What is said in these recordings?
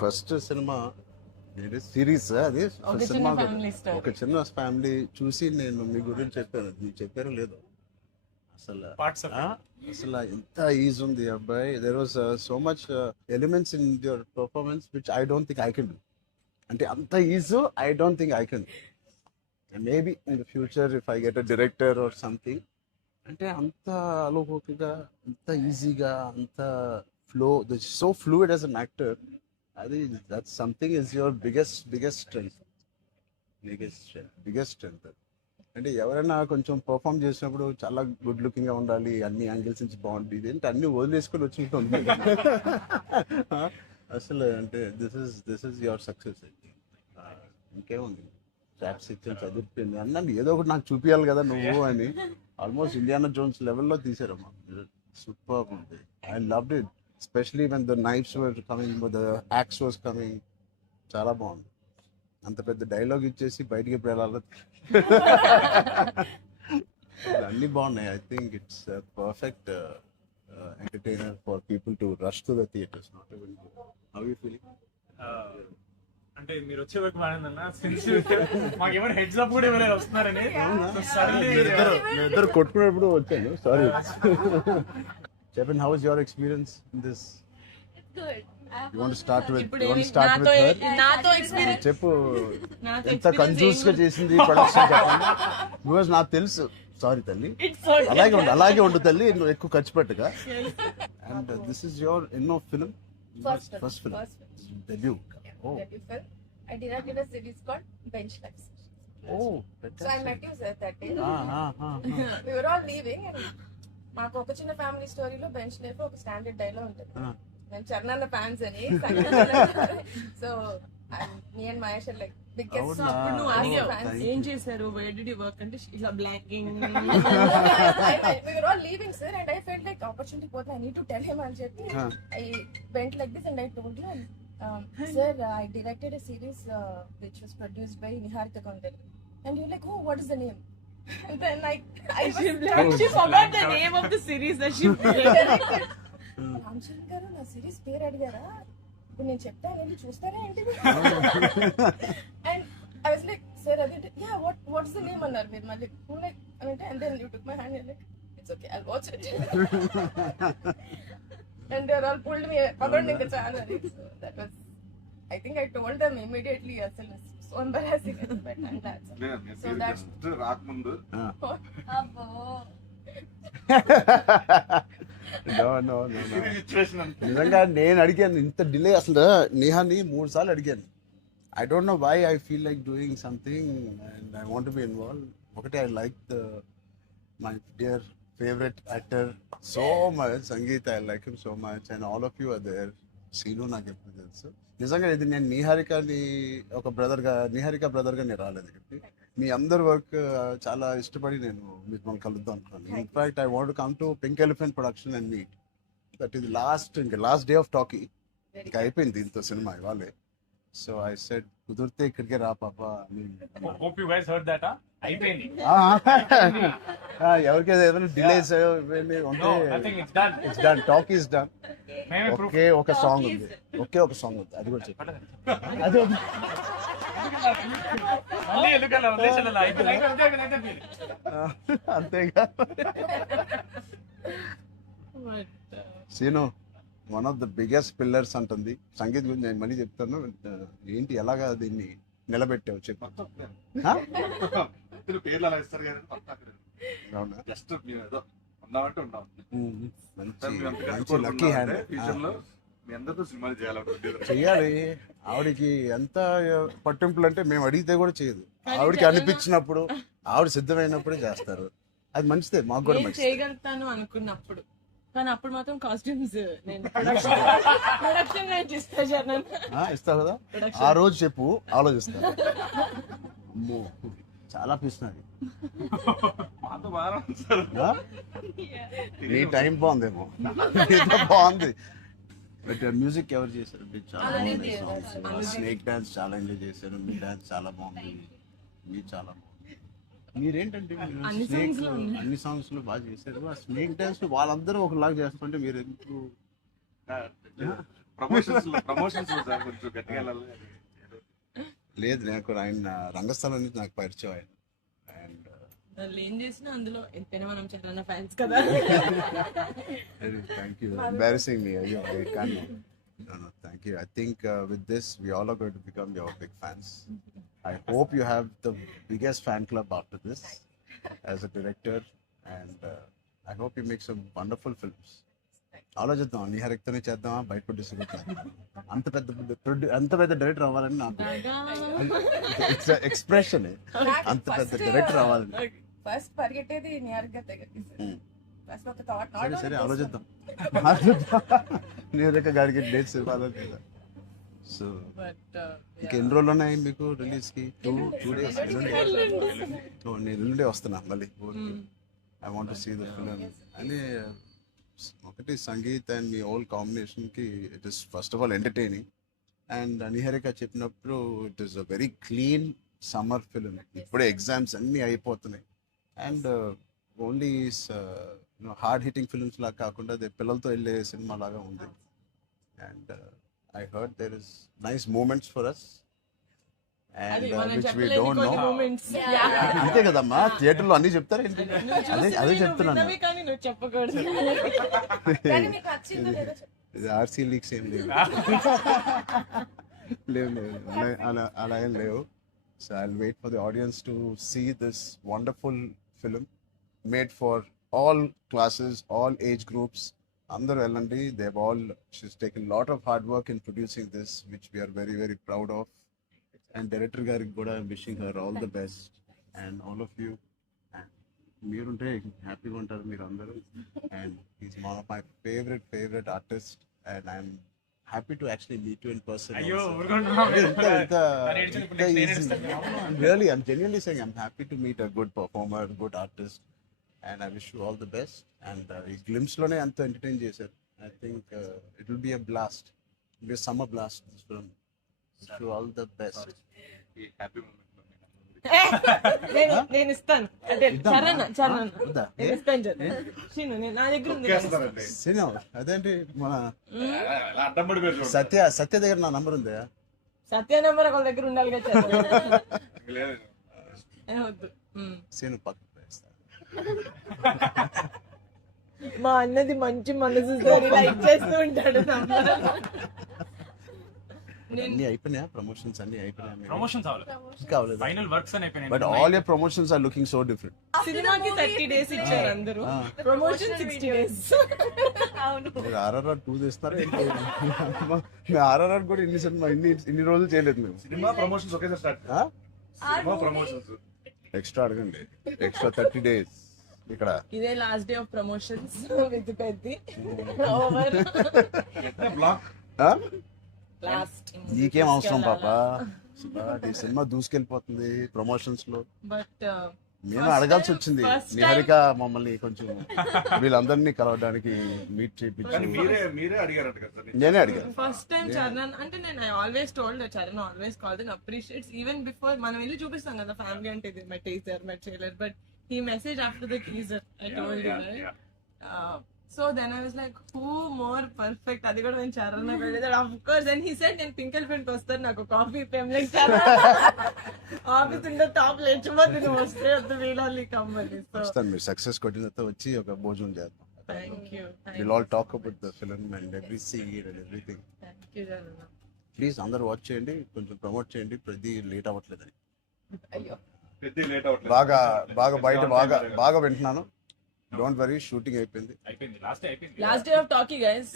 First cinema series అది cinema ఒక చిన్న ఫ్యామిలీ చూసి నేను మీ గురించి చెప్పాను, మీరు చెప్పారో లేదో అసలు అసలు ఎంత ఈజ్ ఉంది అబ్బాయి. There was so much elements in your performance which I don't think I can do. అంటే అంత ease I don't think I can. Maybe in the future if I get a director or something, అంటే అంత అలోకిగా, అంత ఈజీగా, అంత flow, so fluid as an actor. అది that something is your biggest strength. Biggest strength. అంటే ఎవరైనా కొంచెం పర్ఫామ్ చేసినప్పుడు చాలా గుడ్ లుకింగ్ గా ఉండాలి, అన్ని యాంగిల్స్ నుంచి బాగుంటుంది, ఇదేంటి అన్ని వదిలేసుకొని వచ్చినట్టు ఉంది. అసలు అంటే దిస్ ఇస్ యువర్ సక్సెస్. ఇంకేముంది, ట్రాప్స్ ఇచ్చాను, చదివిపోయింది అన్నాను, ఏదో ఒకటి నాకు చూపించాలి కదా నువ్వు అని. ఆల్మోస్ట్ ఇండియానా జోన్స్ లెవెల్లో తీసారమ్మా. సూపర్ ఉంది. I loved it, especially when the knives were coming, the axe was coming. చాలా బాగుంది. అంత పెద్ద డైలాగ్ ఇచ్చేసి బయటికి ఎప్పుడు వెళ్ళాలి. అన్నీ బాగున్నాయి. I think it's perfect entertainer for people to rush to the theatres. Not even how you feeling? అంటే మీరు వచ్చే వరకు బాగుందన్న, సిన్స్ మాకేమైనా హెడ్స్ అప్ కూడా ఎవరైనా వస్తున్నారని ఇద్దరు కొట్టుకునేప్పుడు వచ్చాను. సారీ. చెప్పండి, how is your experience in this? You want to start with her? నాతో ఎక్స్పీరియన్స్ చెప్పు, ఎంత కన్ఫ్యూజ్ గా చేసింది ప్రొడక్షన్ చెప్పండి. బికాజ్ నాకు తెలుసు. సారీ తల్లి, అలాగే ఉండు తల్లి, నువ్వు ఎక్కువ ఖర్చు పెట్టగా. అండ్ దిస్ ఇస్ యువర్ ఎన్నో film? First film, debut. Oh. I directed a series called Bench Lives. Oh, so I met you sir that day. We were all leaving and మాకు ఒక చిన్న ఫ్యామిలీ స్టోరీలో బెంచ్ లైఫ్ ఒక standard dialogue ఉంటుంది. నేను Charan fans అని, so me and Mahesh like biggest. అప్పుడు నువ్వు అడిగావు ఏం చేశారు, వేర్ డిడ్ యు వర్క్ అంటే ఇలా blanking. We were all leaving sir and I felt like opportunity పోతే I need to tell him అని చెప్పి I went like this and I told you, sir, I directed a series which was produced by Niharika Kondal. And you're like, oh, what is the name? And then she forgot the name of the series that she directed. Ramachandra గారు నా series పేరు అడిగారా, ఇప్పుడు నేను చెప్తాను వెళ్ళి చూస్తారా ఏంటి? And I was like, sir అది యా వాట్స్ ద నేమ్ అన్నారు మీరు మళ్ళీ లైక్ అంటే. And then you took my hand like it's okay I'll watch it. And they all pulled me around in the channel. So that was, I think I told them immediately, asalu so embarrassing. But and that's so that's రాకముందు abbo no. నిజంగా నేను అడిగాను ఇంత delay. అసలు నేహాని 3 సార్లు అడిగాను. I don't know why I feel like doing something and I want to be involve. ఒకటే, I like my dear favorite actor so much, Sangeet, I like him so much, and all of you are there. Seenu నాకు ఎప్పుడు తెలుసు. నిజంగా ఇది నేను నిహారికని ఒక Niharika brother గా నేను రాలేదు ఇక్కడికి. మీ అందరి వర్క్ చాలా ఇష్టపడి నేను మిమ్మల్ని కలుద్దాం అనుకున్నాను. In fact I want to come to Pink Elephant production and meet. That is last day of talkie. ఇంకా అయిపోయింది దీంతో సినిమా ఇవాళే. సో ఐ సెడ్ కుదిరితే ఇక్కడికే రా పాప. hope you guys heard that. అయిపోయింది. ఎవరికైనా ఏదైనా డిలేస్ ఉంటే it's done. Talk is done. ఒకే ఒక సాంగ్ ఉంది, అది కూడా చెప్పండి. అది అంతేగా. Seenu one of the biggest pillars అంటుంది. సంగీత్ గురించి నేను మళ్ళీ చెప్తాను. ఏంటి ఎలాగా దీన్ని నిలబెట్టావు చెప్పు. పేర్లు అలా ఇస్తారు కదా, జస్ట్ ఏదో ఉన్నామంటే ఉన్నాం. మంచి లక్కీ హ్యాండ్. ఫ్యూచర్ లో మీ అందరితో సినిమాలు చెయ్యాలి. ఆవిడకి ఎంత పట్టింపులు అంటే మేము అడిగితే కూడా చేయదు. ఆవిడకి అనిపించినప్పుడు, ఆవిడ సిద్ధమైనప్పుడే చేస్తారు. అది మంచిదే, మాకు కూడా మంచిది. చేయగలుగుతాను అనుకున్నప్పుడు, కానీ అప్పుడు మాత్రం కాస్ట్యూమ్స్ నేను ప్రొడక్షన్ నుంచి ఇస్తావు కదా. ఆ రోజు చెప్పు, ఆలోచిస్తా. అమ్మో చాలా పిస్తున్నది. నీ టైం బాగుందేమో, బాగుంది. బట్ మ్యూజిక్ ఎవరు చేశారు? స్నేక్ డాన్స్ చాలా ఎంజాయ్ చేశారు. మీ డాన్స్ చాలా బాగుంది, మీరు చాలా బాగుంది. మీరేంటంటే అన్ని సాంగ్స్ లో బాగా చేశారు. ఆ స్నేక్ డాన్స్ వాళ్ళందరూ ఒకలాగా చేస్తుంటే మీరు ఎందుకు ప్రమోషన్స్ సార్ కొంచెం గట్టిగా వెళ్ళాలి. లేదు నాకు ఆయన రంగస్థలం నుంచి నాకు పరిచయం ఆయన. అండ్ వాళ్ళు ఏం చేసినా అందులో ఎంతైనా మనం చాలా ఫ్యాన్స్ కదా. థ్యాంక్ యూ, ఎంబారసింగ్ మీ. అయ్యో I can't. No, thank you. I think with this we all are going to become your big fans. I hope you have the biggest fan club after this as a director, and I hope you make some wonderful films. ఆలోచిద్దాం, నిహారికతోనే చేద్దామా, బయట distribute అంత పెద్ద director అవ్వాలని నాకు expression. అంత పెద్ద director అవ్వాలని. ఫస్ట్ పరిగెట్టేది నియర్గా దగ్గరికి. ఫస్ట్ ఒక థాట్ సరే సరే ఆలోచిద్దాం. నిహారిక గారికి డేట్స్ ఇవ్వాలని లేదా? సో ఇంకెన్ని రోజులు ఉన్నాయి మీకు రిలీజ్ కి? 2 days. నేను ఎల్లుండే వస్తున్నా మళ్ళీ. I want to see the film. అని ఒకటి Sangeet and me all combination కి it is first of all entertaining. And Niharika చెప్పినప్పుడు it is a very clean summer film. ఇప్పుడే ఎగ్జామ్స్ అన్నీ అయిపోతున్నాయి. And only hard hitting films లాగా కాకుండా అది పిల్లలతో వెళ్ళే సినిమా లాగా ఉంది. And I heard there is nice moments for us and which we don't know. అంతే కదమ్మా, థియేటర్లో అన్ని చెప్తారు ఏంటి? అదే చెప్తున్నాను. కానీ నువ్వు చెప్పకూడదు. కానీ మీకు నచ్చిందో లేదో చెప్పు. ఇది ఆర్సీ లీక్స్ ఏం లేవు. లేవు అలా ఏం లేవు. So I will wait for the audience to see this wonderful film made for all classes, all age groups. అందరూ వెళ్ళండి. she's taken a lot of hard work in producing this, which we are very very proud of. And director గారికి కూడా I'm wishing her all the best and all of you. మీరుంటే హ్యాపీగా ఉంటారు మీరు అందరూ. And he's one of my favorite artists and I'm happy to actually meet you in person. అయ్యో also. ఊరుకుంటున్నావు. Really, I'm genuinely saying I'm happy to meet a good performer, good artist. And I wish you all the best. And ఈ glimpse లోనే అంత entertain చేశారు. I think it will be a blast. It will be a summer blast, this film. Wish you all the best. ఈ happy moment నేను ఇస్తాను. అంటే ఇద్దామా? చరణ్ వద్దా? నేను ఇస్తాను చరణ్. శ్రీను, నా దగ్గర ఉంది. సినిమా అదేంటి మన అడ్డం పడిపోయారు చూడండి. సత్య దగ్గర నా నంబర్ ఉందా? సత్య నెంబర్ ఒకళ్ళ దగ్గర ఉండాలి కదా చరణ్. లేదు. వద్దు. సీను పక్కన వేస్తా. మా అన్నది మంచి మనసు లైక్ చేస్తూ ఉంటాడు. అన్ని అయిపోయినాయా? ప్రమోషన్స్ అన్ని అయిపోయినాయా? ప్రమోషన్స్ కావలేదు. ఫైనల్ వర్క్స్ అని అయిపోయినాయి. But all your promotions are looking so different. సినిమాకి 30 days ఇచ్చారు అందరూ. Promotion 60 days. అవును. మీరు RRR 2 చేస్తారా ఏంటి? RRR కూడా ఇన్ని రోజులు చేయలేదు మేము. సినిమా ప్రమోషన్స్ ఒకేసారి స్టార్ట్. సినిమా ప్రమోషన్స్ ఎక్స్ట్రా అడగండి. ఎక్స్ట్రా 30 days ఇక్కడ. ఇదే last day of promotions with Peddi. Over. Block last. నీకేం అవసరం పాపా? ఈ సినిమా దూసుకెళ్ళిపోతుంది ప్రమోషన్స్ లో. బట్ మేము అడగాల్సి వచ్చింది. నిహారిక మమ్మల్ని కొంచెం వీళ్ళందరినీ కలవడానికి మీట్ కానీ చేయించి మీరే అడిగారంట కదా సార్. నేనే అడిగాను. ఫస్ట్ టైం చరణ్ అంటే నేను I always told Charan always called and appreciates even before మనం వెళ్ళి చూపిస్తాం కదా ఫ్యామిలీ అంటే ఇది my teaser my trailer but he message after the teaser I told you right. So then I was like who more perfect. అది కూడా నేను చరణ్ పెట్టేది of course. Then he said నేను పింకల్ ఫ్రెండ్ వస్తాను నాకు కాఫీ ఫేమ్లైక్ ఆఫీస్ ఉండే టాప్ లేచిపోతే నువ్వు వస్తే వద్దు వీళ్ళని కమ్మని. సో వస్తాను. మీరు సక్సెస్ కొట్టిన తర్వాత వచ్చి ఒక భోజనం చేద్దాం. Thank you. Will all talk about the film and every scene and everything. Thank you Charan. Please అందరూ వాచ్ చేయండి, కొంచెం ప్రమోట్ చేయండి. ప్రతి లేట్ అవ్వట్లేదని అయ్యో పెద్ద లేట్ అవ్వట్లేదు. బాగా బయట బాగా వింటున్నాను. డోంట్ వరీ, షూటింగ్ అయిపోయింది. లాస్ట్ డే అయిపోయింది. Last day of talkie guys.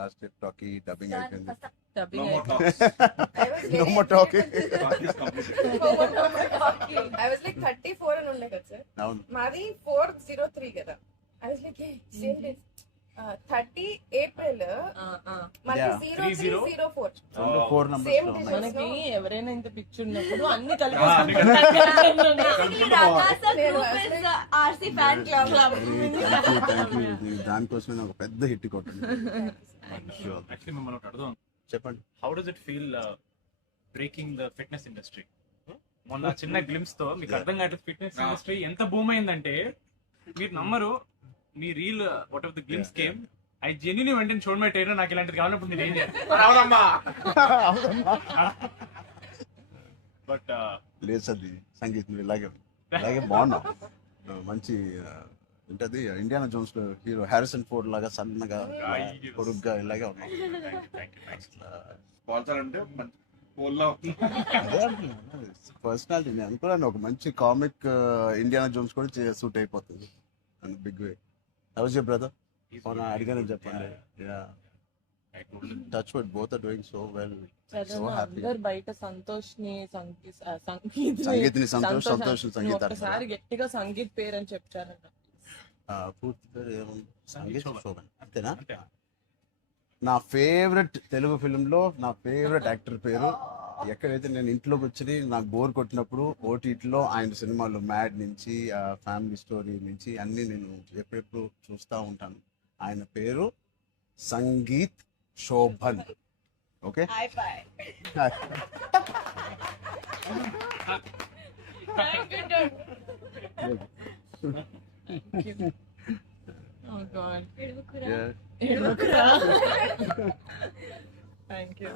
Last day talkie dubbing అయిపోయింది. డబ్బింగ్ No more అయిపోయింది. talks. I was No very- more talking. Talk is completed. I was like 34 అని ఉండే కదా సార్. అవును. మాది 403 కదా. I was like same days 30 April మనకి Yeah. 0304 రెండు 4 numbers Same లో day. ఉన్నాయి. మనకి ఎవరైనా ఇంత పిక్చర్ ఉన్నప్పుడు అన్ని అన్ని RC fan club. Thank you. దానికోసమే నాకు పెద్ద హిట్ కొట్టింది. యాక్చువల్లీ మిమ్మల్ని ఒకటి అడుగుదాం. చెప్పండి. How does it feel breaking the fitness industry? మొన్న చిన్న గ్లిమ్స్ తో మీకు అర్థం కావట్లేదు ఫిట్నెస్ ఇండస్ట్రీ ఎంత బూమ్ అయిందంటే మీరు నమ్మరు. మీ reel what of the glimpse came I genuinely వెంటనే చూడ మై ట్రైనర్ నాకు ఇలాంటిది కావాలన్నప్పుడు నేను ఏం చేయాలి బట్ లేదు సది సంగీత్ నువ్వు ఇలాగే బాగున్నావు మంచి ఏంటది Indiana Jones hero Harrison Ford లాగా సన్నగా పొరుగ్గా ఇలాగే ఉన్నావు. స్పాన్సర్ అంటే మంచి పోల్లో పర్సనాలిటీ నేను అనుకున్నాను ఒక మంచి కామిక్ ఇండియానా జోన్స్ కూడా సూట్ అయిపోతుంది big way. House your brother? అడిగాను చెప్పండి. Touch wood both are doing so well. So happy. అందరు బయట సంతోష్ ని సంగీత్ని సంతోష్ సంగీత ఒకసారి గట్టిగా సంగీత్ పేరు అని చెప్తారంట. పూర్తి పేరు ఏముంది? సంగీత్ శోభన్ అంతేనా? నా ఫేవరెట్ తెలుగు ఫిల్మ్లో నా ఫేవరెట్ యాక్టర్ పేరు ఎక్కడైతే నేను ఇంట్లోకి వచ్చి నాకు బోర్ కొట్టినప్పుడు ఓటీటీలో ఆయన సినిమాలు మ్యాడ్ నుంచి ఫ్యామిలీ స్టోరీ నుంచి అన్నీ నేను ఎప్పుడెప్పుడు చూస్తూ ఉంటాను. ఆయన పేరు Sangeet Shobhan. Okay Oh God. Yeah. Thank you.